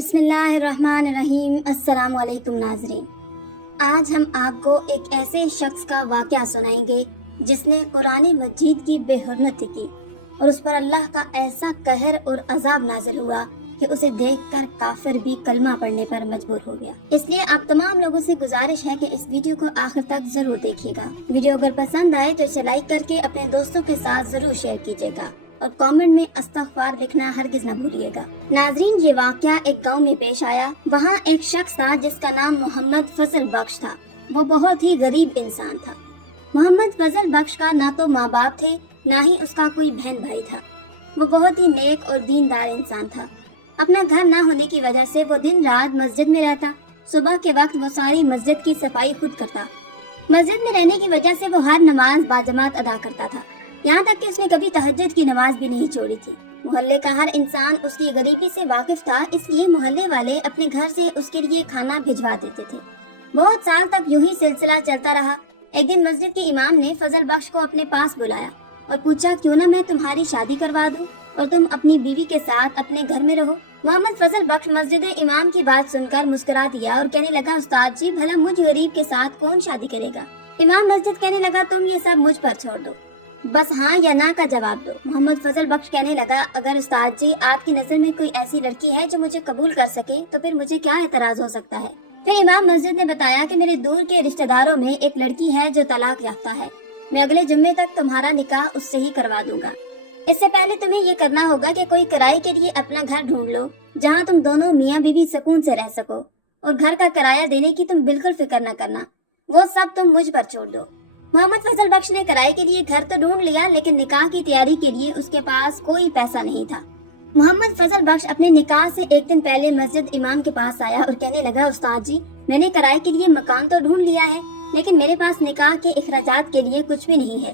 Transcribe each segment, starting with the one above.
بسم اللہ الرحمن الرحیم۔ السلام علیکم ناظرین، آج ہم آپ کو ایک ایسے شخص کا واقعہ سنائیں گے جس نے قرآن مجید کی بے حرمتی کی اور اس پر اللہ کا ایسا قہر اور عذاب نازل ہوا کہ اسے دیکھ کر کافر بھی کلمہ پڑھنے پر مجبور ہو گیا۔ اس لیے آپ تمام لوگوں سے گزارش ہے کہ اس ویڈیو کو آخر تک ضرور دیکھیے گا۔ ویڈیو اگر پسند آئے تو اسے لائک کر کے اپنے دوستوں کے ساتھ ضرور شیئر کیجیے گا اور کامنٹ میں استغفار لکھنا ہرگز نہ بھولیے گا۔ ناظرین، یہ واقعہ ایک قوم میں پیش آیا۔ وہاں ایک شخص تھا جس کا نام محمد فضل بخش تھا۔ وہ بہت ہی غریب انسان تھا۔ محمد فضل بخش کا نہ تو ماں باپ تھے، نہ ہی اس کا کوئی بہن بھائی تھا۔ وہ بہت ہی نیک اور دیندار انسان تھا۔ اپنا گھر نہ ہونے کی وجہ سے وہ دن رات مسجد میں رہتا۔ صبح کے وقت وہ ساری مسجد کی صفائی خود کرتا۔ مسجد میں رہنے کی وجہ سے وہ ہر نماز باجماعت ادا کرتا تھا، یہاں تک کہ اس نے کبھی تہجد کی نماز بھی نہیں چھوڑی تھی۔ محلے کا ہر انسان اس کی غریبی سے واقف تھا، اس لیے محلے والے اپنے گھر سے اس کے لیے کھانا بھجوا دیتے تھے۔ بہت سال تک یوں ہی سلسلہ چلتا رہا۔ ایک دن مسجد کے امام نے فضل بخش کو اپنے پاس بلایا اور پوچھا، کیوں نہ میں تمہاری شادی کروا دوں اور تم اپنی بیوی کے ساتھ اپنے گھر میں رہو۔ محمد فضل بخش مسجد امام کی بات سن کر مسکرا دیا اور کہنے لگا، استاد جی، بھلا مجھ غریب کے ساتھ کون شادی کرے گا؟ امام مسجد کہنے لگا، تم یہ سب مجھ پر چھوڑ دو، بس ہاں یا نہ کا جواب دو۔ محمد فضل بخش کہنے لگا، اگر استاد جی آپ کی نظر میں کوئی ایسی لڑکی ہے جو مجھے قبول کر سکے تو پھر مجھے کیا اعتراض ہو سکتا ہے؟ پھر امام مسجد نے بتایا کہ میرے دور کے رشتہ داروں میں ایک لڑکی ہے جو طلاق یافتہ ہے، میں اگلے جمعے تک تمہارا نکاح اس سے ہی کروا دوں گا۔ اس سے پہلے تمہیں یہ کرنا ہوگا کہ کوئی کرائے کے لیے اپنا گھر ڈھونڈ لو جہاں تم دونوں میاں بیوی سکون سے رہ سکو، اور گھر کا کرایہ دینے کی تم بالکل فکر نہ کرنا، وہ سب تم مجھ پر چھوڑ دو۔ محمد فضل بخش نے کرائے کے لیے گھر تو ڈھونڈ لیا، لیکن نکاح کی تیاری کے لیے اس کے پاس کوئی پیسہ نہیں تھا۔ محمد فضل بخش اپنے نکاح سے ایک دن پہلے مسجد امام کے پاس آیا اور کہنے لگا، استاد جی، میں نے کرائے کے لیے مکان تو ڈھونڈ لیا ہے، لیکن میرے پاس نکاح کے اخراجات کے لیے کچھ بھی نہیں ہے۔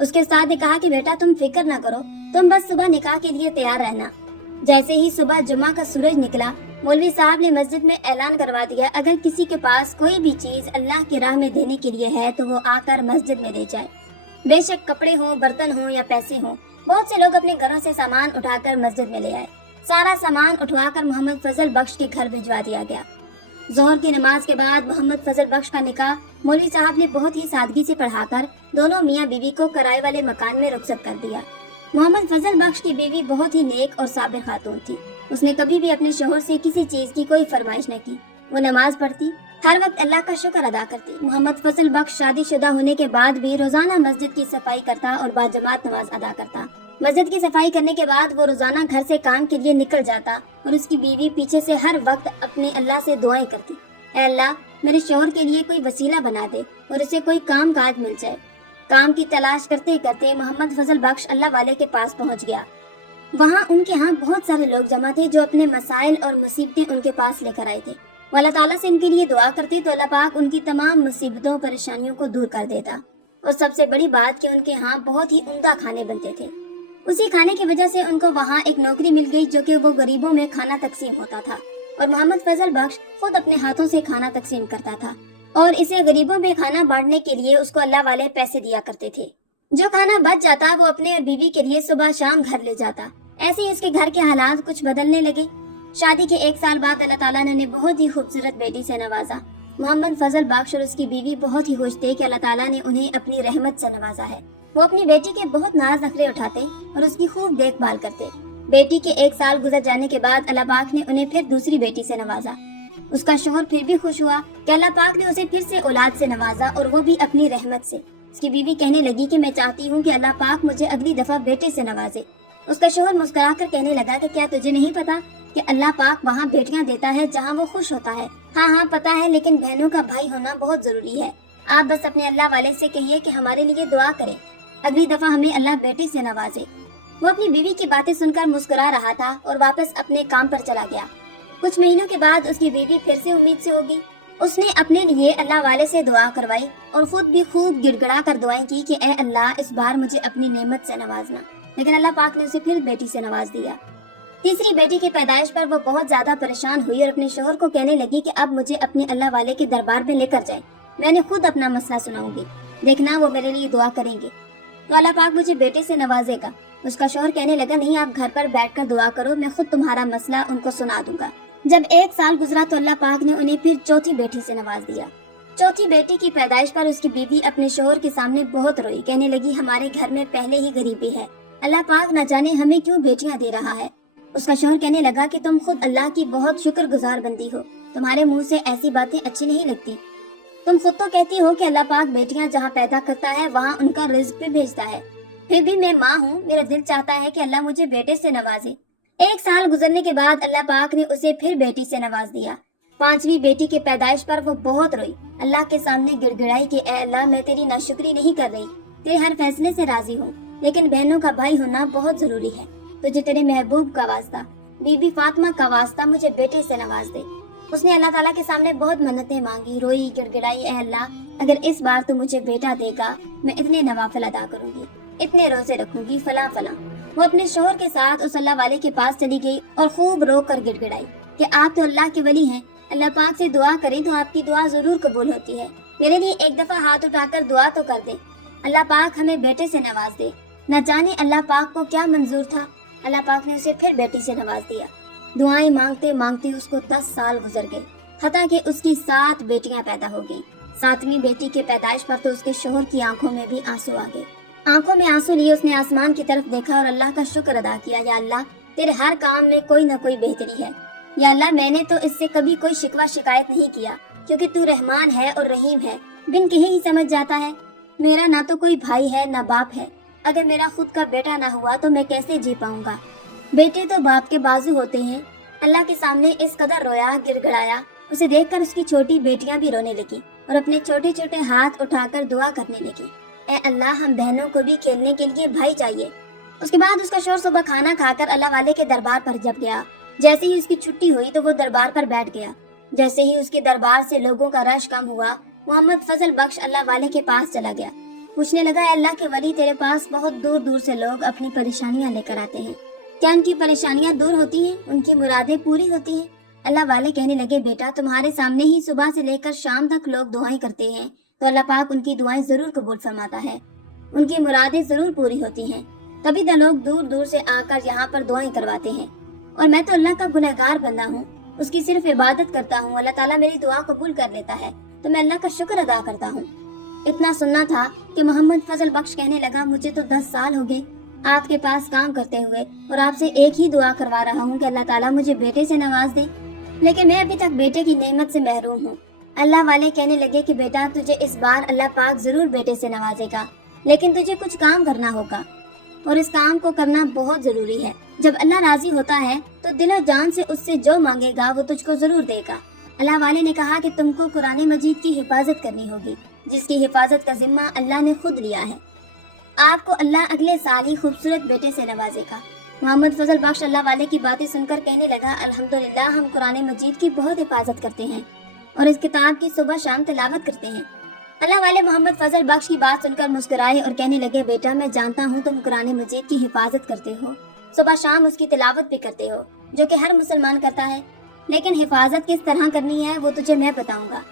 اس کے استاد نے کہا کہ بیٹا، تم فکر نہ کرو، تم بس صبح نکاح کے لیے تیار رہنا۔ جیسے ہی صبح جمعہ کا سورج نکلا، مولوی صاحب نے مسجد میں اعلان کروا دیا، اگر کسی کے پاس کوئی بھی چیز اللہ کی راہ میں دینے کے لیے ہے تو وہ آ کر مسجد میں دے جائے، بے شک کپڑے ہوں، برتن ہوں یا پیسے ہوں۔ بہت سے لوگ اپنے گھروں سے سامان اٹھا کر مسجد میں لے آئے۔ سارا سامان اٹھوا کر محمد فضل بخش کے گھر بھجوا دیا گیا۔ ظہر کی نماز کے بعد محمد فضل بخش کا نکاح مولوی صاحب نے بہت ہی سادگی سے پڑھا کر دونوں میاں بیوی کو کرائے والے مکان میں رخصت کر دیا۔ محمد فضل بخش کی بیوی بہت ہی نیک اور صابر خاتون تھی۔ اس نے کبھی بھی اپنے شوہر سے کسی چیز کی کوئی فرمائش نہ کی۔ وہ نماز پڑھتی، ہر وقت اللہ کا شکر ادا کرتی۔ محمد فضل بخش شادی شدہ ہونے کے بعد بھی روزانہ مسجد کی صفائی کرتا اور باجماعت نماز ادا کرتا۔ مسجد کی صفائی کرنے کے بعد وہ روزانہ گھر سے کام کے لیے نکل جاتا اور اس کی بیوی پیچھے سے ہر وقت اپنے اللہ سے دعائیں کرتی، اے اللہ، میرے شوہر کے لیے کوئی وسیلہ بنا دے اور اسے کوئی کام کاج مل جائے۔ کام کی تلاش کرتے کرتے محمد فضل بخش اللہ والے کے پاس پہنچ گیا۔ وہاں ان کے ہاں بہت سارے لوگ جمع تھے جو اپنے مسائل اور مصیبتیں ان کے پاس لے کر آئے تھے۔ وہ اللہ تعالیٰ سے ان کے لیے دعا کرتے تو اللہ پاک ان کی تمام مصیبتوں پریشانیوں کو دور کر دیتا۔ اور سب سے بڑی بات کہ ان کے ہاں بہت ہی عمدہ کھانے بنتے تھے۔ اسی کھانے کی وجہ سے ان کو وہاں ایک نوکری مل گئی جو کہ وہ غریبوں میں کھانا تقسیم ہوتا تھا، اور محمد فضل بخش خود اپنے ہاتھوں سے کھانا تقسیم کرتا تھا، اور اسے غریبوں میں کھانا بانٹنے کے لیے اس کو اللہ والے پیسے دیا کرتے تھے۔ جو کھانا بچ جاتا وہ اپنے اور بیوی کے لیے صبح شام گھر لے جاتا۔ ایسے ہی اس کے گھر کے حالات کچھ بدلنے لگے۔ شادی کے 1 سال بعد اللہ تعالیٰ نے انہیں بہت ہی خوبصورت بیٹی سے نوازا۔ محمد فضل بخش اور اس کی بیوی بہت ہی خوش تھے کہ اللہ تعالیٰ نے انہیں اپنی رحمت سے نوازا ہے۔ وہ اپنی بیٹی کے بہت ناز نخرے اٹھاتے اور اس کی خوب دیکھ بھال کرتے۔ بیٹی کے 1 سال گزر جانے کے بعد اللہ پاک نے انہیں پھر دوسری بیٹی سے نوازا۔ اس کا شوہر پھر بھی خوش ہوا کہ اللہ پاک نے اسے پھر سے اولاد سے نوازا، اور وہ بھی اپنی رحمت سے۔ اس کی بیوی کہنے لگی کہ میں چاہتی ہوں کہ اللہ پاک مجھے اگلی دفعہ بیٹے سے نوازے۔ اس کا شوہر مسکرا کر کہنے لگا کہ کیا تجھے نہیں پتا کہ اللہ پاک وہاں بیٹیاں دیتا ہے جہاں وہ خوش ہوتا ہے؟ ہاں ہاں پتا ہے، لیکن بہنوں کا بھائی ہونا بہت ضروری ہے۔ آپ بس اپنے اللہ والے سے کہیے کہ ہمارے لیے دعا کرے، اگلی دفعہ ہمیں اللہ بیٹے سے نوازے۔ وہ اپنی بیوی کی باتیں سن کر مسکرا رہا تھا اور واپس اپنے کام پر چلا گیا۔ کچھ مہینوں کے بعد اس کی بیوی پھر سے امید سے ہوگی۔ اس نے اپنے لیے اللہ والے سے دعا کروائی اور خود بھی خوب گڑ گڑا کر دعائیں کی کہ اے اللہ، اس بار مجھے اپنی نعمت سے نوازنا، لیکن اللہ پاک نے اسے پھر بیٹی سے نواز دیا۔ تیسری بیٹی کی پیدائش پر وہ بہت زیادہ پریشان ہوئی اور اپنے شوہر کو کہنے لگی کہ اب مجھے اپنے اللہ والے کے دربار میں لے کر جائیں، میں نے خود اپنا مسئلہ سناؤں گی، دیکھنا وہ میرے لیے دعا کریں گے تو اللہ پاک مجھے بیٹے سے نوازے گا۔ اس کا شوہر کہنے لگا، نہیں، آپ گھر پر بیٹھ کر دعا کرو، میں خود تمہارا مسئلہ ان کو سنا دوں گا۔ जब 1 साल गुजरा तो अल्लाह पाक ने उन्हें फिर चौथी बेटी से नवाज दिया। चौथी बेटी की पैदाइश पर उसकी बीवी अपने शोहर के सामने बहुत रोई, कहने लगी हमारे घर में पहले ही गरीबी है, अल्लाह पाक न जाने हमें क्यों बेटियां दे रहा है। उसका शोहर कहने लगा कि तुम खुद अल्लाह की बहुत शुक्रगुजार बंदी हो, तुम्हारे मुंह से ऐसी बातें अच्छी नहीं लगती। तुम खुद तो कहती हो कि अल्लाह पाक बेटियां जहाँ पैदा करता है वहाँ उनका रिज्क भी भेजता है, फिर भी मैं माँ हूँ, मेरा दिल चाहता है कि अल्लाह मुझे बेटे से नवाजे। 1 साल गुजरने के बाद अल्लाह पाक ने उसे फिर बेटी से नवाज दिया। 5वीं बेटी की पैदाइश पर वो बहुत रोई, अल्लाह के सामने गिड़गिड़ाई कि ऐ अल्लाह मैं तेरी नाशुक्री नहीं कर रही, तेरे हर फैसले से राजी हूँ, लेकिन बहनों का भाई होना बहुत जरूरी है, तुझे तेरे महबूब का वास्ता, बीबी फातिमा का वास्ता मुझे बेटे से नवाज दे। उसने अल्लाह ताला के सामने बहुत मन्नतें मांगी, रोई, गिड़गिड़ाई, ऐ अल्लाह अगर इस बार तू मुझे बेटा देगा मैं इतने नवाफिल अदा करूंगी, इतने रोजे रखूंगी, फला फला। वो अपने शोहर के साथ उस अल्लाह वाले के पास चली गई और खूब रो कर गिड़गिड़ाई कि आप तो अल्लाह के वली हैं, अल्लाह पाक से दुआ करें तो आपकी दुआ जरूर कबूल होती है, मेरे लिए एक दफा हाथ उठाकर दुआ तो कर दे, अल्लाह पाक हमें बेटे से नवाज दे। न जाने अल्लाह पाक को क्या मंजूर था, अल्लाह पाक ने उसे फिर बेटी से नवाज दिया। दुआएं मांगते मांगते उसको 10 साल गुजर गए, हता कि उसकी 7 बेटियां पैदा हो गईं। 7वीं बेटी के पैदाइश पर तो उसके शोहर की आंखों में भी आंसू आ गए। आंखों में आंसू लिए उसने आसमान की तरफ देखा और अल्लाह का शुक्र अदा किया, या अल्लाह तेरे हर काम में कोई न कोई बेहतरी है, या अल्लाह मैंने तो इससे कभी कोई शिकवा शिकायत नहीं किया, क्योंकि तू रहमान है और रहीम है, बिन कहे ही समझ जाता है। मेरा ना तो कोई भाई है ना बाप है, अगर मेरा खुद का बेटा ना हुआ तो मैं कैसे जी पाऊंगा। बेटे तो बाप के बाजू होते हैं। अल्लाह के सामने इस कदर रोया, गिड़गिड़ाया, उसे देखकर उसकी छोटी बेटियां भी रोने लगी और अपने छोटे छोटे हाथ उठाकर दुआ करने लगी, ऐ अल्लाह हम बहनों को भी खेलने के लिए भाई चाहिए। उसके बाद उसका शोहर सुबह खाना खाकर अल्लाह वाले के दरबार पर जब गया। जैसे ही उसकी छुट्टी हुई तो वो दरबार पर बैठ गया। जैसे ही उसके दरबार से लोगों का रश कम हुआ, मोहम्मद फजल बख्श अल्लाह वाले के पास चला गया। पूछने लगा, अल्लाह के वली तेरे पास बहुत दूर दूर से लोग अपनी परेशानियां लेकर आते हैं, क्या उनकी परेशानियां दूर होती हैं, उनकी मुरादें पूरी होती हैं? अल्लाह वाले कहने लगे, बेटा तुम्हारे सामने ही सुबह से लेकर शाम तक लोग दुआएं करते हैं तो अल्लाह पाक उनकी दुआएं जरूर कबूल फरमाता है, उनकी मुरादें जरूर पूरी होती हैं। तभी तो लोग दूर दूर से आकर यहाँ पर दुआएं करवाते हैं। और मैं तो अल्लाह का गुनहगार बंदा हूँ, उसकी सिर्फ इबादत करता हूँ, अल्लाह ताला मेरी दुआ कबूल कर लेता है तो मैं अल्लाह का शुक्र अदा करता हूँ। इतना सुनना था कि मोहम्मद फजल बख्श कहने लगा, मुझे तो 10 साल हो गए आपके पास काम करते हुए और आपसे एक ही दुआ करवा रहा हूँ कि अल्लाह ताला मुझे बेटे से नवाज दे, लेकिन मैं अभी तक बेटे की नेमत से महरूम हूँ। अल्लाह वाले कहने लगे कि बेटा तुझे इस बार अल्लाह पाक जरूर बेटे से नवाजेगा, लेकिन तुझे कुछ काम करना होगा और इस काम को करना बहुत जरूरी है। जब अल्लाह राजी होता है तो दिलो जान से उससे जो मांगेगा वो तुझको जरूर देगा। अल्लाह वाले ने कहा कि तुमको कुरान मजीद की हिफाजत करनी होगी, जिसकी हिफाजत का जिम्मा अल्लाह ने खुद लिया है। आपको अल्लाह अगले साल ही खूबसूरत बेटे से नवाजेगा। मोहम्मद फजल बख्श अल्लाह वाले की बातें सुनकर कहने लगा, अल्हम्दुलिल्लाह हम कुरान मजीद की बहुत हिफाजत करते हैं और इस किताब की सुबह शाम तिलावत करते हैं। अल्लाह वाले मोहम्मद फजल बख्श की बात सुनकर मुस्कुराए और कहने लगे, बेटा मैं जानता हूँ तुम कुरान मजीद की हिफाजत करते हो, सुबह शाम उसकी तिलावत भी करते हो, जो कि हर मुसलमान करता है, लेकिन हिफाजत किस तरह करनी है वो तुझे मैं बताऊंगा।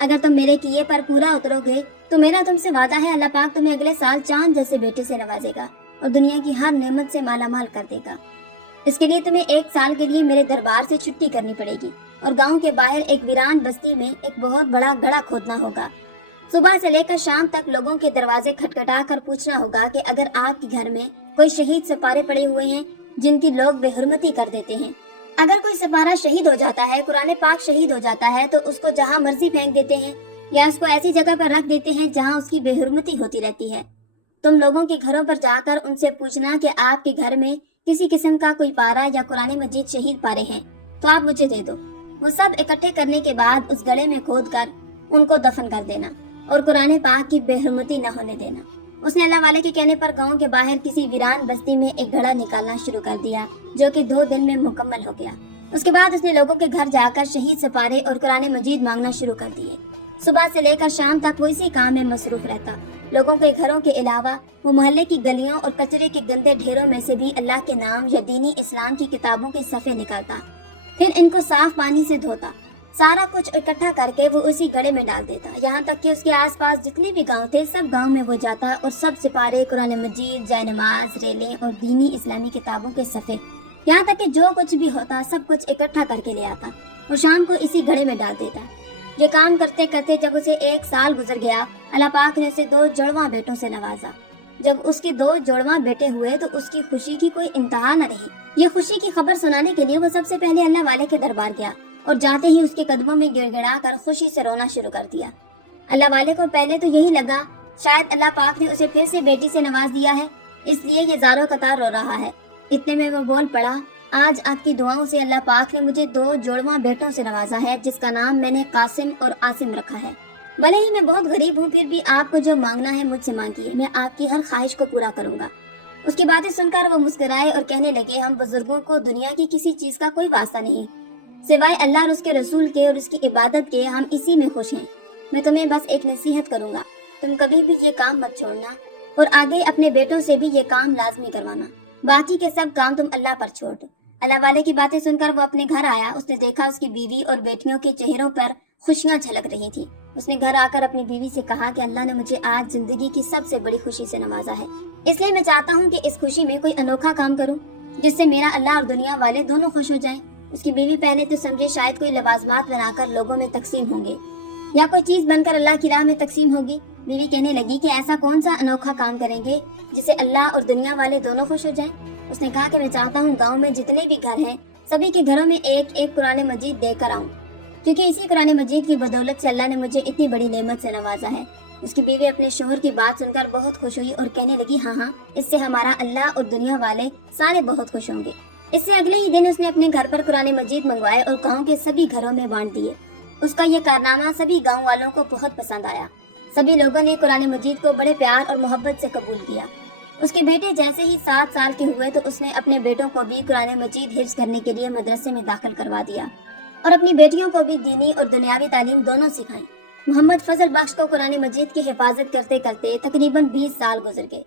अगर तुम मेरे किए पर पूरा उतरोगे तो मेरा तुमसे वादा है, अल्लाह पाक तुम्हें अगले साल चांद जैसे बेटे से नवाजेगा और दुनिया की हर नेमत से मालामाल कर देगा। इसके लिए तुम्हें 1 साल के लिए मेरे दरबार से छुट्टी करनी पड़ेगी और गाँव के बाहर एक वीरान बस्ती में एक बहुत बड़ा गड्ढा खोदना होगा। सुबह से लेकर शाम तक लोगों के दरवाजे खटखटा कर पूछना होगा कि अगर आपके घर में कोई शहीद सिपारे पड़े हुए हैं जिनकी लोग बेहुरमती कर देते हैं। अगर कोई सिपारा शहीद हो जाता है, कुरान पाक शहीद हो जाता है, तो उसको जहाँ मर्जी फेंक देते हैं या उसको ऐसी जगह पर रख देते हैं जहाँ उसकी बेहुरमती होती रहती है। तुम लोगों के घरों पर जाकर उनसे पूछना कि आपके घर में किसी किस्म का कोई पारा या कुरान मजीद शहीद पारे हैं तो आप मुझे दे दो। वो सब इकट्ठे करने के बाद उस गड्ढे में खोद कर उनको दफन कर देना और कुरान पाक की बेहुरमती न होने देना। उसने अल्लाह वाले के कहने पर गांव के बाहर किसी वीरान बस्ती में एक घड़ा निकालना शुरू कर दिया, जो कि 2 दिन में मुकम्मल हो गया। उसके बाद उसने लोगों के घर जाकर शहीद सिपारे और कुरान मजीद मांगना शुरू कर दिए। सुबह से लेकर शाम तक वो इसी काम में मसरूफ रहता। लोगों के घरों के अलावा वो मोहल्ले की गलियों और कचरे के गंदे ढेरों में से भी अल्लाह के नाम या दीनी इस्लाम की किताबों के सफ़े निकालता, फिर इनको साफ पानी से धोता, सारा कुछ इकट्ठा करके वो उसी गड्ढे में डाल देता। यहाँ तक कि उसके आसपास जितने भी गांव थे सब गांव में वो जाता और सब सिपारे, कुरान मजीद, जय नमाज, रेलें और दीनी इस्लामी किताबों के सफ़े यहाँ तक कि जो कुछ भी होता सब कुछ इकट्ठा करके ले आता और शाम को इसी घड़े में डाल देता। ये काम करते करते जब उसे 1 साल गुजर गया, अल्लाह पाक ने उसे 2 जुड़वा बेटों से नवाजा। जब उसके 2 जुड़वा बेटे हुए तो उसकी खुशी की कोई इंतहा न रही। ये खुशी की खबर सुनाने के लिए वो सबसे पहले अल्लाह वाले के दरबार गया और जाते ही उसके कदमों में गिड़गिड़ा कर खुशी से रोना शुरू कर दिया। अल्लाह वाले को पहले तो यही लगा शायद अल्लाह पाक ने उसे फिर से बेटी से नवाज दिया है, इसलिए ये ज़ारो कतार रो रहा है। इतने में वो बोल पड़ा, आज आपकी दुआओं से अल्लाह पाक ने मुझे 2 जुड़वा बेटों से नवाजा है, जिसका नाम मैंने कासिम और आसिम रखा है। भले ही मैं बहुत गरीब हूँ, फिर भी आपको जो मांगना है मुझसे मांगिए, मैं आपकी हर ख्वाहिश को पूरा करूँगा। उसकी बातें सुनकर वो मुस्कुराए और कहने लगे, हम बुजुर्गों को दुनिया की किसी चीज का कोई वास्ता नहीं, सिवाय अल्लाह और उसके रसूल के और उसकी इबादत के, हम इसी में खुश हैं। मैं तुम्हें बस एक नसीहत करूँगा, तुम कभी भी ये काम मत छोड़ना और आगे अपने बेटों से भी ये काम लाजमी करवाना। बाकी के सब काम तुम अल्लाह पर छोड़ दो। अल्लाह वाले की बातें सुनकर वो अपने घर आया। उसने देखा उसकी बीवी और बेटियों के चेहरों पर खुशियां झलक रही थी। उसने घर आकर अपनी बीवी से कहा कि अल्लाह ने मुझे आज जिंदगी की सबसे बड़ी खुशी से नवाजा है, इसलिए मैं चाहता हूँ कि इस खुशी में कोई अनोखा काम करूँ जिससे मेरा अल्लाह और दुनिया वाले दोनों खुश हो जाएं। उसकी बीवी पहले तो समझे शायद कोई लवाजमात बनाकर लोगों में तकसीम होंगे या कोई चीज बनकर अल्लाह की राह में तकसीम होगी। बीवी कहने लगी कि ऐसा कौन सा अनोखा काम करेंगे जिससे अल्लाह और दुनिया वाले दोनों खुश हो जाएं। उसने कहा कि मैं चाहता हूँ गांव में जितने भी घर हैं सभी के घरों में एक एक कुरान मजीद देकर आऊँ, क्योंकि इसी कुरान मजीद की बदौलत से अल्लाह ने मुझे इतनी बड़ी नेमत से नवाजा है। उसकी बीवी अपने शोहर की बात सुनकर बहुत खुश हुई और कहने लगी, हाँ हाँ, इससे हमारा अल्लाह और दुनिया वाले सारे बहुत खुश होंगे। इससे अगले ही दिन उसने अपने घर पर कुरान मजीद मंगवाए और गाँव के सभी घरों में बांट दिए। उसका यह कारनामा सभी गाँव वालों को बहुत पसंद आया। सभी लोगों ने कुरान मजीद को बड़े प्यार और मोहब्बत से कबूल किया। उसके बेटे जैसे ही 7 साल के हुए तो उसने अपने बेटों को भी कुरान मजीद हिफ्ज करने के लिए मदरसे में दाखिल करवा दिया और अपनी बेटियों को भी दीनी और दुनियावी तालीम दोनों सिखाई। मोहम्मद फजल बख्श को कुरान मजीद की हिफाजत करते करते तकरीबन 20 साल गुजर गए।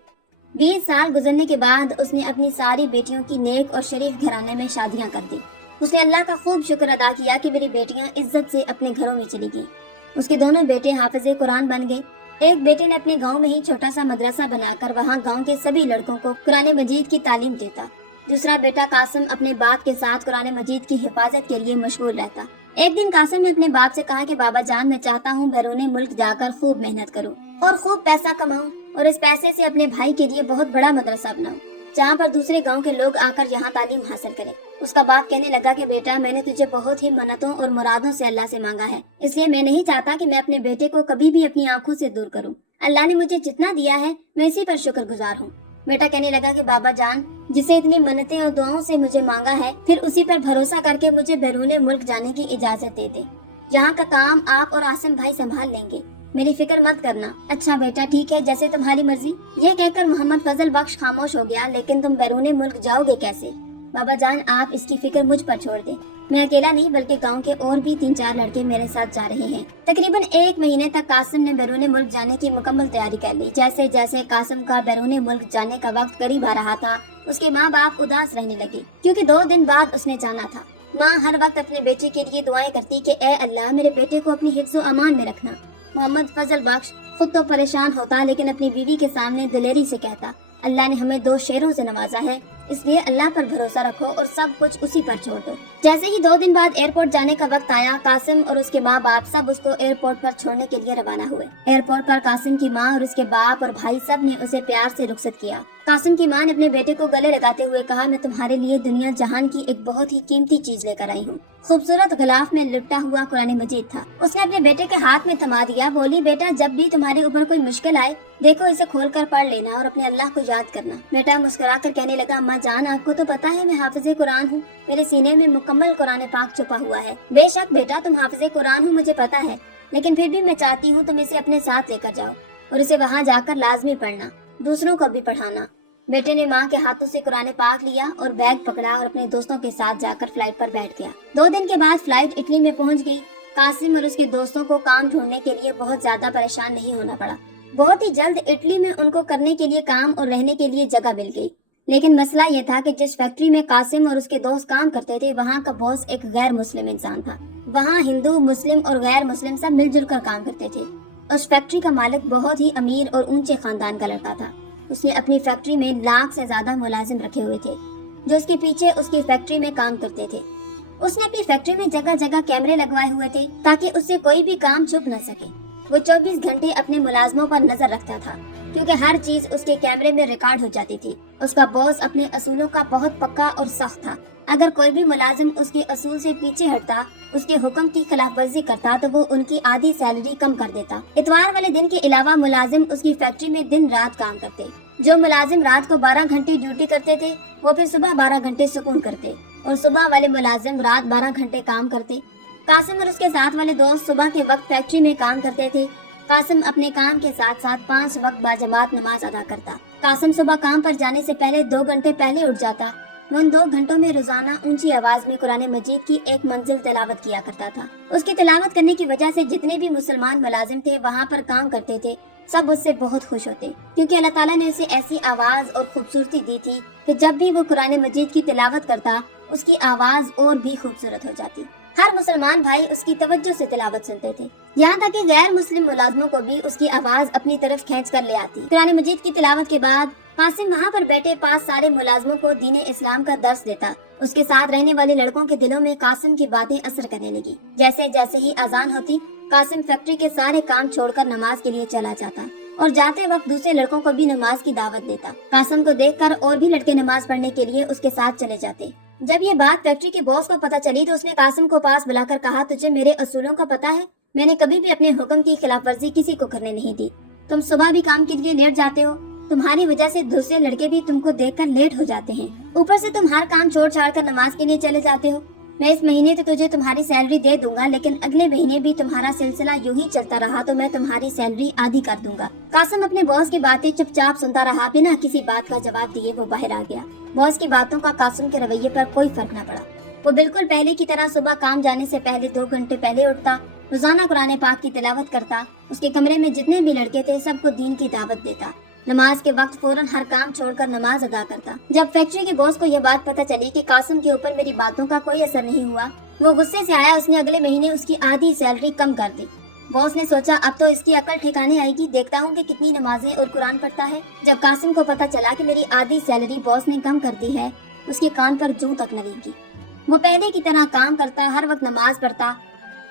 20 साल गुजरने के बाद उसने अपनी सारी बेटियों की नेक और शरीफ घराने में शादियां कर दी। उसने अल्लाह का खूब शुक्र अदा किया कि मेरी बेटियां इज्जत से अपने घरों में चली गईं। उसके दोनों बेटे हाफिज़े कुरान बन गए। एक बेटे ने अपने गांव में ही छोटा सा मदरसा बनाकर वहां गांव के सभी लड़कों को कुरान मजीद की तालीम देता। दूसरा बेटा कासिम अपने बाप के साथ कुरान मजीद की हिफाजत के लिए मशगूल रहता। एक दिन कासिम ने अपने बाप से कहा कि बाबा जान, मैं चाहता हूँ बैरून मुल्क जाकर खूब मेहनत करूँ और खूब पैसा कमाऊँ और इस पैसे से अपने भाई के लिए बहुत बड़ा मदरसा बनाऊँ, जहाँ पर दूसरे गांव के लोग आकर यहाँ तालीम हासिल करें। उसका बाप कहने लगा कि बेटा, मैंने तुझे बहुत ही मन्नतों और मुरादों से अल्लाह से मांगा है, इसलिए मैं नहीं चाहता कि मैं अपने बेटे को कभी भी अपनी आंखों से दूर करूं। अल्लाह ने मुझे जितना दिया है मैं इसी पर शुक्रगुजार हूँ। बेटा कहने लगा कि बाबा जान, जिसे इतनी मन्नतें और दुआओं से मुझे मांगा है, फिर उसी पर भरोसा करके मुझे बैरून मुल्क जाने की इजाजत दे दे। यहाँ का काम आप और आसिम भाई संभाल लेंगे, मेरी फिक्र मत करना। अच्छा बेटा, ठीक है, जैसे तुम्हारी मर्जी। ये कहकर मोहम्मद फजल बख्श खामोश हो गया। लेकिन तुम बैरून मुल्क जाओगे कैसे? बाबा जान, आप इसकी फिक्र मुझ पर छोड़ दें। मैं अकेला नहीं बल्कि गांव के और भी 3-4 लड़के मेरे साथ जा रहे हैं। तकरीबन 1 महीने तक कासिम ने बैरून मुल्क जाने की मुकम्मल तैयारी कर ली। जैसे जैसे कासिम का बैरून मुल्क जाने का वक्त करीब आ रहा था, उसके माँ बाप उदास रहने लगे, क्योंकि 2 दिन बाद उसने जाना था। माँ हर वक्त अपने बेटे के लिए दुआएं करती कि ए अल्लाह, मेरे बेटे को अपनी हिफ्ज़ व अमान में रखना। मोहम्मद फजल बख्श खुद तो परेशान होता, लेकिन अपनी बीवी के सामने दिलेरी से कहता, अल्लाह ने हमें 2 शेरों से नवाजा है, इसलिए अल्लाह पर भरोसा रखो और सब कुछ उसी पर छोड़ दो। जैसे ही 2 दिन बाद एयरपोर्ट जाने का वक्त आया, कासिम और उसके माँ बाप सब उसको एयरपोर्ट पर छोड़ने के लिए रवाना हुए। एयरपोर्ट पर कासिम की माँ और उसके बाप और भाई सब ने उसे प्यार से रुखसत किया। कासिम की माँ ने अपने बेटे को गले लगाते हुए कहा, मैं तुम्हारे लिए दुनिया जहान की एक बहुत ही कीमती चीज लेकर आई हूँ। खूबसूरत गिलाफ में लिपटा हुआ कुरान मजीद था। उसने अपने बेटे के हाथ में थमा दिया। बोली, बेटा, जब भी तुम्हारे ऊपर कोई मुश्किल आए, देखो इसे खोलकर पढ़ लेना और अपने अल्लाह को याद करना। बेटा मुस्कुराकर कहने लगा, अम्मा जान, आपको तो पता है मैं हाफिज़े कुरान हूँ, मेरे सीने में मुकम्मल कुरान पाक छुपा हुआ है। बेशक बेटा, तुम हाफिज़े कुरान हो, मुझे पता है, लेकिन फिर भी मैं चाहती हूँ तुम इसे अपने साथ लेकर जाओ और इसे वहाँ जाकर लाजमी पढ़ना, दूसरों को भी पढ़ाना। बेटे ने माँ के हाथों से कुरान पाक लिया और बैग पकड़ा और अपने दोस्तों के साथ जाकर फ्लाइट पर बैठ गया। 2 दिन के बाद फ्लाइट इटली में पहुँच गई। कासिम और उसके दोस्तों को काम ढूंढने के लिए बहुत ज्यादा परेशान नहीं होना पड़ा। बहुत ही जल्द इटली में उनको करने के लिए काम और रहने के लिए जगह मिल गई। लेकिन मसला ये था कि जिस फैक्ट्री में कासिम और उसके दोस्त काम करते थे, वहाँ का बॉस एक गैर मुस्लिम इंसान था। वहाँ हिंदू, मुस्लिम और गैर मुस्लिम सब मिलजुल कर काम करते थे। उस फैक्ट्री का मालिक बहुत ही अमीर और ऊंचे खानदान का लड़का था। उसने अपनी फैक्ट्री में 1 लाख से ज्यादा मुलाजिम रखे हुए थे। जो उसके पीछे उसकी फैक्ट्री में काम करते थे। उसने अपनी फैक्ट्री में जगह जगह कैमरे लगवाए हुए थे ताकि उससे कोई भी काम छुप न सके। वो 24 घंटे अपने मुलाजमों पर नजर रखता था क्योंकि हर चीज उसके कैमरे में रिकॉर्ड हो जाती थी। उसका बॉस अपने असूलों का बहुत पक्का और सख्त था। अगर कोई भी मुलाजिम उसके असूल से पीछे हटता, उसके हुक्म की खिलाफ वर्जी करता तो वो उनकी आधी सैलरी कम कर देता। इतवार वाले दिन के अलावा मुलाजिम उसकी फैक्ट्री में दिन रात काम करते। जो मुलाजिम रात को 12 घंटे ड्यूटी करते थे वो फिर सुबह 12 घंटे सुकून करते और सुबह वाले मुलाजिम रात 12 घंटे काम करते। कासिम और उसके साथ वाले दोस्त सुबह के वक्त फैक्ट्री में काम करते थे। कासिम अपने काम के साथ साथ 5 वक्त बाजमात नमाज अदा करता। कासिम सुबह काम पर जाने से पहले 2 घंटे पहले उठ जाता। वो उन 2 घंटों में रोजाना ऊंची आवाज में कुरान मजीद की एक मंजिल तिलावत किया करता था। उसकी तिलावत करने की वजह से जितने भी मुसलमान मुलाजिम थे वहाँ पर काम करते थे, सब उससे बहुत खुश होते क्योंकि अल्लाह ताला ने उसे ऐसी आवाज और खूबसूरती दी थी कि जब भी वो कुरान मजीद की तिलावत करता उसकी आवाज और भी खूबसूरत हो जाती। हर मुसलमान भाई उसकी तवज्जो से तिलावत सुनते थे, यहाँ तक कि गैर मुस्लिम मुलाजमों को भी उसकी आवाज अपनी तरफ खींच कर ले आती। कुरान मजीद की तिलावत के बाद कासिम वहाँ पर बैठे 5 सारे मुलाजमों को दीन इस्लाम का दर्स देता। उसके साथ रहने वाले लड़कों के दिलों में कासिम की बातें असर करने लगी। जैसे जैसे ही अजान होती कासिम फैक्ट्री के सारे काम छोड़कर नमाज के लिए चला जाता और जाते वक्त दूसरे लड़कों को भी नमाज की दावत देता। कासिम को देखकर और भी लड़के नमाज पढ़ने के लिए उसके साथ चले जाते। जब ये बात फैक्ट्री के बॉस को पता चली तो उसने कासिम को पास बुलाकर कहा, तुझे मेरे असूलों का पता है? मैंने कभी भी अपने हुक्म की खिलाफ वर्जी किसी को करने नहीं दी। तुम सुबह भी काम के लिए लेट जाते हो, तुम्हारी वजह से दूसरे लड़के भी तुमको देखकर लेट हो जाते हैं। ऊपर से तुम हर काम छोड़ छाड़ कर नमाज के लिए चले जाते हो। मैं इस महीने तो तुझे तुम्हारी सैलरी दे दूंगा, लेकिन अगले महीने भी तुम्हारा सिलसिला यूं ही चलता रहा तो मैं तुम्हारी सैलरी आधी कर दूंगा। कासिम अपने बॉस की बातें चुपचाप सुनता रहा, बिना किसी बात का जवाब दिए वो बाहर आ गया। बॉस की बातों का कासिम के रवैये पर कोई फर्क न पड़ा। वो बिल्कुल पहले की तरह सुबह काम जाने से पहले 2 घंटे पहले उठता, रोजाना कुरान पाक की तिलावत करता, उसके कमरे में जितने भी लड़के थे सबको दीन की दावत देता, नमाज के वक्त फौरन हर काम छोड़कर नमाज अदा करता। जब फैक्ट्री के बॉस को यह बात पता चली कि कासिम के ऊपर मेरी बातों का कोई असर नहीं हुआ, वो गुस्से से आया। उसने अगले महीने उसकी आधी सैलरी कम कर दी। बॉस ने सोचा अब तो इसकी अकल ठिकाने आएगी, देखता हूँ कि कितनी नमाजें और कुरान पढ़ता है। जब कासिम को पता चला कि मेरी आधी सैलरी बॉस ने कम कर दी है, उसके कान पर जूं तक न लगी। वो पहले की तरह काम करता, हर वक्त नमाज पढ़ता,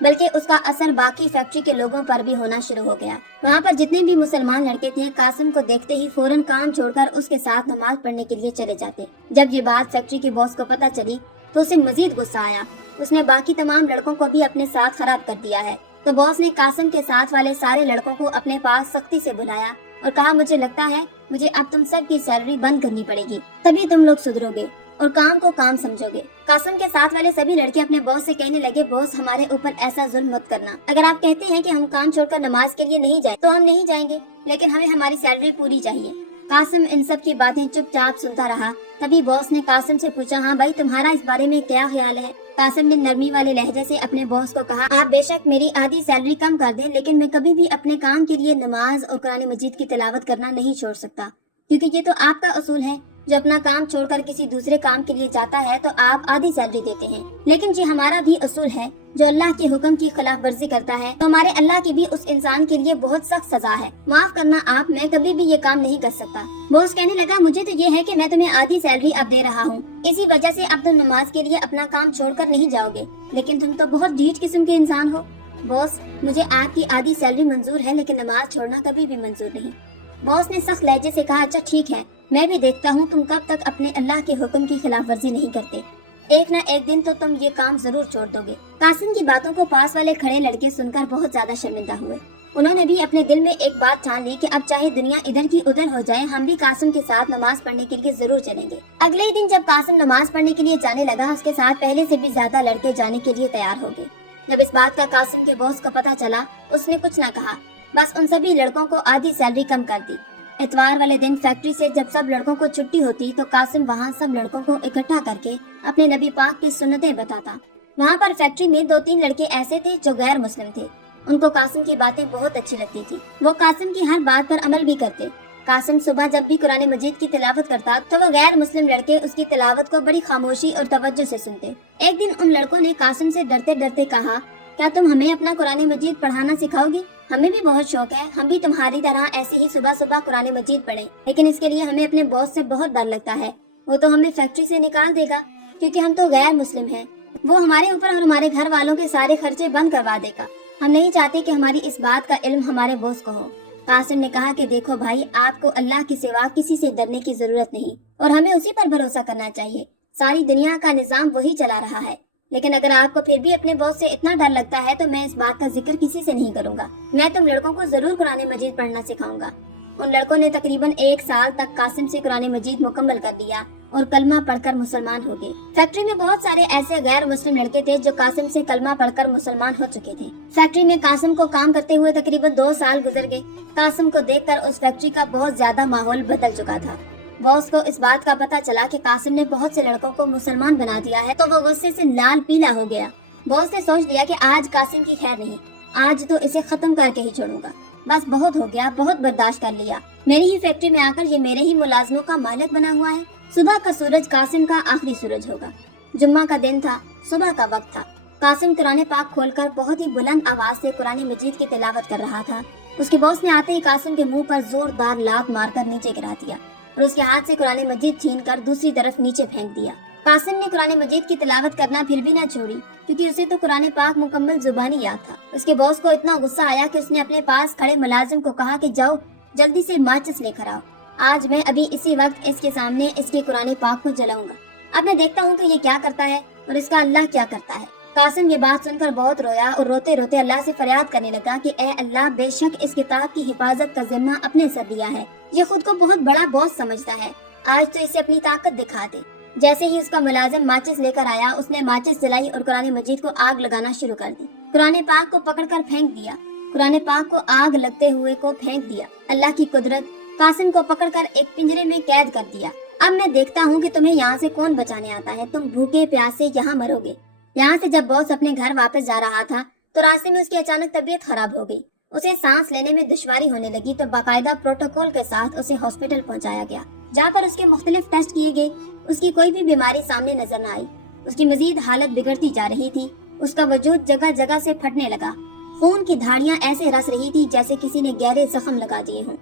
बल्कि उसका असर बाकी फैक्ट्री के लोगों पर भी होना शुरू हो गया। वहाँ पर जितने भी मुसलमान लड़के थे कासिम को देखते ही फौरन काम छोड़कर उसके साथ नमाज पढ़ने के लिए चले जाते। जब ये बात फैक्ट्री के बॉस को पता चली तो उसे मजीद गुस्सा आया। उसने बाकी तमाम लड़कों को भी अपने साथ खराब कर दिया है। तो बॉस ने कासिम के साथ वाले सारे लड़कों को अपने पास सख्ती से बुलाया और कहा, मुझे लगता है मुझे अब तुम सब की सैलरी बंद करनी पड़ेगी, तभी तुम लोग सुधरोगे और काम को काम समझोगे। कासिम के साथ वाले सभी लड़के अपने बॉस से कहने लगे, बॉस हमारे ऊपर ऐसा जुल्म मत करना। अगर आप कहते हैं कि हम काम छोड़कर नमाज के लिए नहीं जाए तो हम नहीं जाएंगे, लेकिन हमें हमारी सैलरी पूरी चाहिए। कासिम इन सब की बातें चुपचाप सुनता रहा। तभी बॉस ने कासिम से पूछा, हाँ भाई तुम्हारा इस बारे में क्या ख्याल है? कासिम ने नरमी वाले लहजे से अपने बॉस को कहा, आप बेशक मेरी आधी सैलरी कम कर दें, लेकिन मैं कभी भी अपने काम के लिए नमाज और कुरान मजीद की तिलावत करना नहीं छोड़ सकता, क्योंकि ये तो आपका असूल है। जो अपना काम छोड़कर किसी दूसरे काम के लिए जाता है तो आप आधी सैलरी देते हैं, लेकिन जी हमारा भी असूल है, जो अल्लाह के हुक्म की खिलाफ वर्जी करता है तो हमारे अल्लाह की भी उस इंसान के लिए बहुत सख्त सजा है। माफ करना आप, मैं कभी भी ये काम नहीं कर सकता। बॉस कहने लगा, मुझे तो ये है कि मैं तुम्हें आधी सैलरी अब दे रहा हूँ, इसी वजह से अब तुम नमाज के लिए अपना काम छोड़कर नहीं जाओगे, लेकिन तुम तो बहुत ढीठ किस्म के इंसान हो। बॉस मुझे आपकी आधी सैलरी मंजूर है, लेकिन नमाज छोड़ना कभी भी मंजूर नहीं। बॉस ने सख्त लहजे से कहा, अच्छा ठीक है, मैं भी देखता हूँ तुम कब तक अपने अल्लाह के हुक्म की खिलाफ वर्जी नहीं करते, एक न एक दिन तो तुम ये काम जरूर छोड़ दोगे। कासिम की बातों को पास वाले खड़े लड़के सुनकर बहुत ज्यादा शर्मिंदा हुए। उन्होंने भी अपने दिल में एक बात ठान ली कि अब चाहे दुनिया इधर की उधर हो जाए, हम भी कासिम के साथ नमाज पढ़ने के लिए जरूर चलेंगे। अगले ही दिन जब कासिम नमाज पढ़ने के लिए जाने लगा, उसके साथ पहले से भी ज्यादा लड़के जाने के लिए तैयार हो गए। जब इस बात का कासिम के बॉस को पता चला, उसने कुछ न कहा, बस उन सभी लड़कों को आधी सैलरी कम कर दी। इतवार वाले दिन फैक्ट्री से जब सब लड़कों को छुट्टी होती तो कासिम वहाँ सब लड़कों को इकट्ठा करके अपने नबी पाक की सुन्नतें बताता। वहाँ पर फैक्ट्री में 2-3 लड़के ऐसे थे जो गैर मुस्लिम थे। उनको कासिम की बातें बहुत अच्छी लगती थी, वो कासिम की हर बात पर अमल भी करते। कासिम सुबह जब भी कुरान मजीद की तिलावत करता तो वो गैर मुस्लिम लड़के उसकी तिलावत को बड़ी खामोशी और तवज्जो से सुनते। एक दिन उन लड़कों ने कासिम से डरते डरते कहा, क्या तुम हमें अपना कुरान मजीद पढ़ाना सिखाओगे? हमें भी बहुत शौक है, हम भी तुम्हारी तरह ऐसे ही सुबह सुबह कुरान मजीद पढ़ें, लेकिन इसके लिए हमें अपने बॉस से बहुत डर लगता है। वो तो हमें फैक्ट्री से निकाल देगा क्योंकि हम तो गैर मुस्लिम हैं। वो हमारे ऊपर और हमारे घर वालों के सारे खर्चे बंद करवा देगा। हम नहीं चाहते कि हमारी इस बात का इल्म हमारे बॉस को हो। कासिम ने कहा कि देखो भाई, आपको अल्लाह के सिवा किसी से डरने की जरूरत नहीं और हमें उसी पर भरोसा करना चाहिए। सारी दुनिया का निजाम वही चला रहा है। लेकिन अगर आपको फिर भी अपने बॉस से इतना डर लगता है तो मैं इस बात का जिक्र किसी से नहीं करूंगा। मैं तुम लड़कों को जरूर कुरान मजीद पढ़ना सिखाऊंगा। उन लड़कों ने तकरीबन 1 साल तक कासिम से कुरान मजीद मुकम्मल कर लिया और कलमा पढ़कर मुसलमान हो गए। फैक्ट्री में बहुत सारे ऐसे गैर मुस्लिम लड़के थे जो कासिम से कलमा पढ़कर मुसलमान हो चुके थे। फैक्ट्री में कासिम को काम करते हुए तकरीबन 2 साल गुजर गए। कासिम को देखकर उस फैक्ट्री का बहुत ज्यादा माहौल बदल चुका था। बॉस को इस बात का पता चला कि कासिम ने बहुत से लड़कों को मुसलमान बना दिया है तो वो गुस्से से लाल पीला हो गया। बॉस ने सोच लिया कि आज कासिम की खैर नहीं, आज तो इसे खत्म करके ही छोड़ूंगा। बस बहुत हो गया, बहुत बर्दाश्त कर लिया। मेरी ही फैक्ट्री में आकर ये मेरे ही मुलाजमों का मालिक बना हुआ है। सुबह का सूरज कासिम का आखिरी सूरज होगा। जुम्मा का दिन था, सुबह का वक्त था। कासिम कुरान पाक खोलकर बहुत ही बुलंद आवाज से कुरान मजीद की तिलावत कर रहा था। उसके बॉस ने आते ही कासिम के मुंह पर जोरदार लात मारकर नीचे गिरा दिया और उसके हाथ से कुरान मजीद छीनकर दूसरी तरफ नीचे फेंक दिया। कासिम ने कुरान मजीद की तिलावत करना फिर भी न छोड़ी क्योंकि उसे तो कुरान पाक मुकम्मल जुबानी याद था। उसके बॉस को इतना गुस्सा आया कि उसने अपने पास खड़े मुलाजिम को कहा कि जाओ जल्दी से माचिस लेकर आओ। आज मैं अभी इसी वक्त इसके सामने इसके कुरान पाक को जलाऊंगा। अब मैं देखता हूँ कि ये क्या करता है और इसका अल्लाह क्या करता है। कासिम ये बात सुनकर बहुत रोया और रोते रोते अल्लाह से फरियाद करने लगा कि ए अल्लाह, बेशक इस किताब की हिफाजत का जिम्मा अपने सर लिया है। ये खुद को बहुत बड़ा बॉस समझता है, आज तो इसे अपनी ताकत दिखा दे। जैसे ही उसका मुलाजिम माचिस लेकर आया, उसने माचिस जलाई और कुरान मजीद को आग लगाना शुरू कर दी। कुरान पाक को पकड़कर फेंक दिया, कुरान पाक को आग लगते हुए को फेंक दिया। अल्लाह की कुदरत, कासिम को पकड़कर एक पिंजरे में कैद कर दिया। अब मैं देखता हूँ कि तुम्हें यहाँ से कौन बचाने आता है। तुम भूखे प्यासे यहाँ मरोगे। यहाँ से जब बॉस अपने घर वापस जा रहा था तो रास्ते में उसकी अचानक तबीयत खराब हो गई। उसे सांस लेने में दुश्वारी होने लगी तो बाकायदा प्रोटोकॉल के साथ उसे हॉस्पिटल पहुंचाया गया, जहाँ पर उसके मुख्तलिफ टेस्ट किए गए। उसकी कोई भी बीमारी सामने नजर न आई। उसकी मजीद हालत बिगड़ती जा रही थी। उसका वजूद जगह जगह से फटने लगा। खून की धारियां ऐसे रस रही थी जैसे किसी ने गहरे जख्म लगा दिए हों।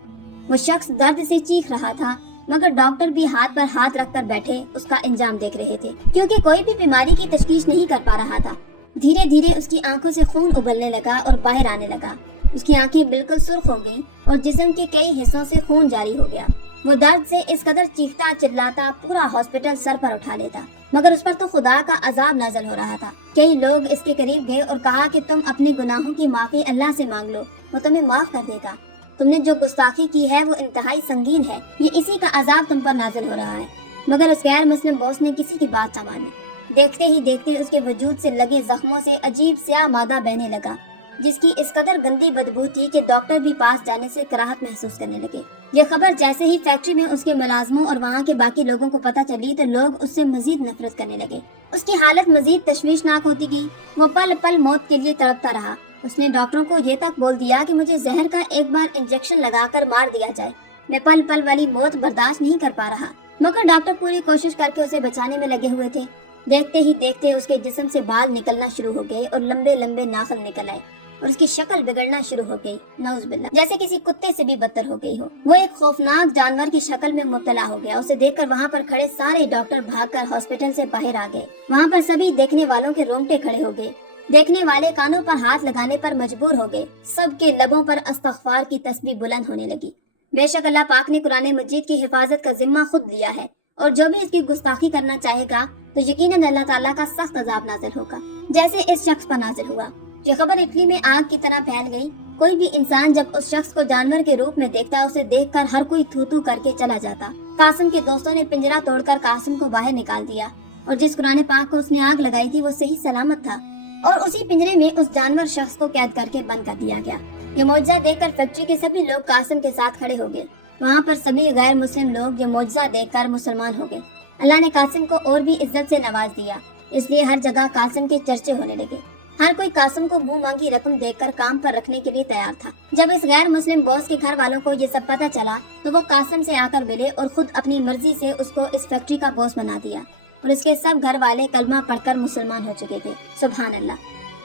वो शख्स दर्द से चीख रहा था मगर डॉक्टर भी हाथ पर हाथ रखकर बैठे उसका इंजाम देख रहे थे क्योंकि कोई भी बीमारी की तशखीस नहीं कर पा रहा था। धीरे धीरे उसकी आंखों से खून उबलने लगा और बाहर आने लगा। उसकी आंखें बिल्कुल सुर्ख हो गईं और जिस्म के कई हिस्सों से खून जारी हो गया। वो दर्द से इस कदर चीखता चिल्लाता पूरा हॉस्पिटल सर पर उठा लेता मगर उस पर तो खुदा का अजाब नाज़िल हो रहा था। कई लोग इसके करीब गए और कहा कि तुम अपने गुनाहों की माफी अल्लाह से मांग लो, वो तुम्हें माफ कर देगा। तुमने जो गुस्ताखी की है वो इंतहाई संगीन है, ये इसी का अजाब तुम पर नाजिल हो रहा है। मगर उस गैर मुस्लिम बॉस ने किसी की बात न मानी। देखते ही देखते उसके वजूद से लगे जख्मों से अजीब स्याह मादा बहने लगा जिसकी इस कदर गंदी बदबू थी कि डॉक्टर भी पास जाने से कराहत महसूस करने लगे। ये खबर जैसे ही फैक्ट्री में उसके मुलाजमों और वहाँ के बाकी लोगों को पता चली तो लोग उससे मजीद नफरत करने लगे। उसकी हालत मजीद तशवीशनाक होती गई। वो पल पल मौत के लिए तड़पता रहा। उसने डॉक्टरों को ये तक बोल दिया कि मुझे जहर का एक बार इंजेक्शन लगाकर मार दिया जाए, मैं पल पल वाली मौत बर्दाश्त नहीं कर पा रहा। मगर डॉक्टर पूरी कोशिश करके उसे बचाने में लगे हुए थे। देखते ही देखते उसके जिस्म से बाल निकलना शुरू हो गए और लंबे लंबे नाखून निकल आए और उसकी शक्ल बिगड़ना शुरू हो गई, नौज़ुबिल्लाह, जैसे किसी कुत्ते से भी बदतर हो गई हो। वो एक खौफनाक जानवर की शक्ल में मुब्तला हो गया। उसे देखकर वहाँ पर खड़े सारे डॉक्टर भागकर हॉस्पिटल से बाहर आ गए। वहाँ पर सभी देखने वालों के रोंगटे खड़े हो गए। देखने वाले कानों पर हाथ लगाने पर मजबूर हो गए। सबके लबों पर अस्तगफार की तस्बीह बुलंद होने लगी। बेशक अल्लाह पाक ने कुरान मजीद की हिफाजत का जिम्मा खुद लिया है और जो भी इसकी गुस्ताखी करना चाहेगा तो यकीनन अल्लाह ताला का सख्त अजाब नाजिल होगा, जैसे इस शख्स पर नाजिल हुआ। ये खबर इटली में आग की तरह फैल गई। कोई भी इंसान जब उस शख्स को जानवर के रूप में देखता, उसे देखकर हर कोई थू थू करके चला जाता। कासिम के दोस्तों ने पिंजरा तोड़कर कासिम को बाहर निकाल दिया और जिस कुरान पाक को उसने आग लगाई थी वो सही सलामत था और उसी पिंजरे में उस जानवर शख्स को कैद करके बंद कर दिया गया। ये मौजज़ा देखकर फैक्ट्री के सभी लोग कासिम के साथ खड़े हो गए। वहाँ पर सभी गैर मुस्लिम लोग ये मौजज़ा देखकर मुसलमान हो गए। अल्लाह ने कासिम को और भी इज्जत से नवाज दिया, इसलिए हर जगह कासिम के चर्चे होने लगे। हर कोई कासिम को मुंह मांगी रकम देकर काम पर रखने के लिए तैयार था। जब इस गैर मुस्लिम बॉस के घर वालों को ये सब पता चला तो वो कासिम से आकर मिले और खुद अपनी मर्जी से उसको इस फैक्ट्री का बॉस बना दिया और उसके सब घर वाले कलमा पढ़कर मुसलमान हो चुके थे। सुभान अल्लाह।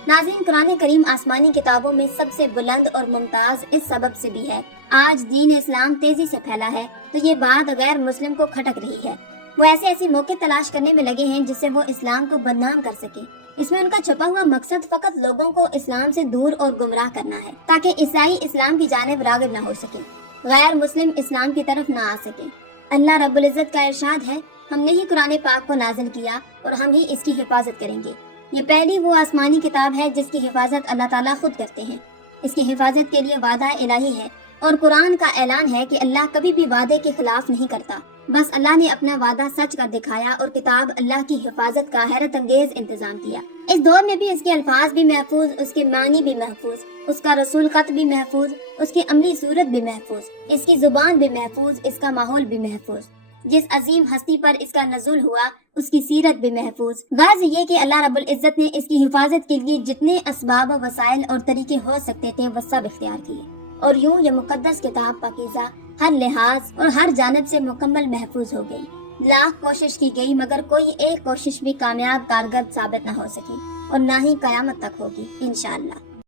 नाज़रीन, कुरान करीम आसमानी किताबों में सबसे बुलंद और मुमताज इस सबब से भी है। आज दीन इस्लाम तेजी से फैला है तो ये बात गैर मुस्लिम को खटक रही है। وہ ایسے ایسے موقع تلاش کرنے میں لگے ہیں جس سے وہ اسلام کو بدنام کر سکے۔ اس میں ان کا چھپا ہوا مقصد فقط لوگوں کو اسلام سے دور اور گمراہ کرنا ہے، تاکہ عیسائی اسلام کی جانب راغب نہ ہو سکے، غیر مسلم اسلام کی طرف نہ آ سکے۔ اللہ رب العزت کا ارشاد ہے، ہم نے ہی قرآن پاک کو نازل کیا اور ہم ہی اس کی حفاظت کریں گے۔ یہ پہلی وہ آسمانی کتاب ہے جس کی حفاظت اللہ تعالیٰ خود کرتے ہیں۔ اس کی حفاظت کے لیے وعدہ الہی ہے اور قرآن کا اعلان ہے کہ اللہ کبھی بھی وعدے کے خلاف نہیں کرتا، بس اللہ نے اپنا وعدہ سچ کر دکھایا اور کتاب اللہ کی حفاظت کا حیرت انگیز انتظام کیا۔ اس دور میں بھی اس کے الفاظ بھی محفوظ، اس کے معنی بھی محفوظ، اس کا رسول خط بھی محفوظ، اس کی عملی صورت بھی محفوظ، اس کی زبان بھی محفوظ، اس کا ماحول بھی محفوظ، جس عظیم ہستی پر اس کا نزول ہوا اس کی سیرت بھی محفوظ۔ واضح یہ کہ اللہ رب العزت نے اس کی حفاظت کے لیے جتنے اسباب و وسائل اور طریقے ہو سکتے تھے وہ سب اختیار کیے، اور یوں یہ مقدس کتاب پاکیزہ ہر لحاظ اور ہر جانب سے مکمل محفوظ ہو گئی۔ لاکھ کوشش کی گئی مگر کوئی ایک کوشش بھی کامیاب کارگر ثابت نہ ہو سکی اور نہ ہی قیامت تک ہوگی انشاءاللہ۔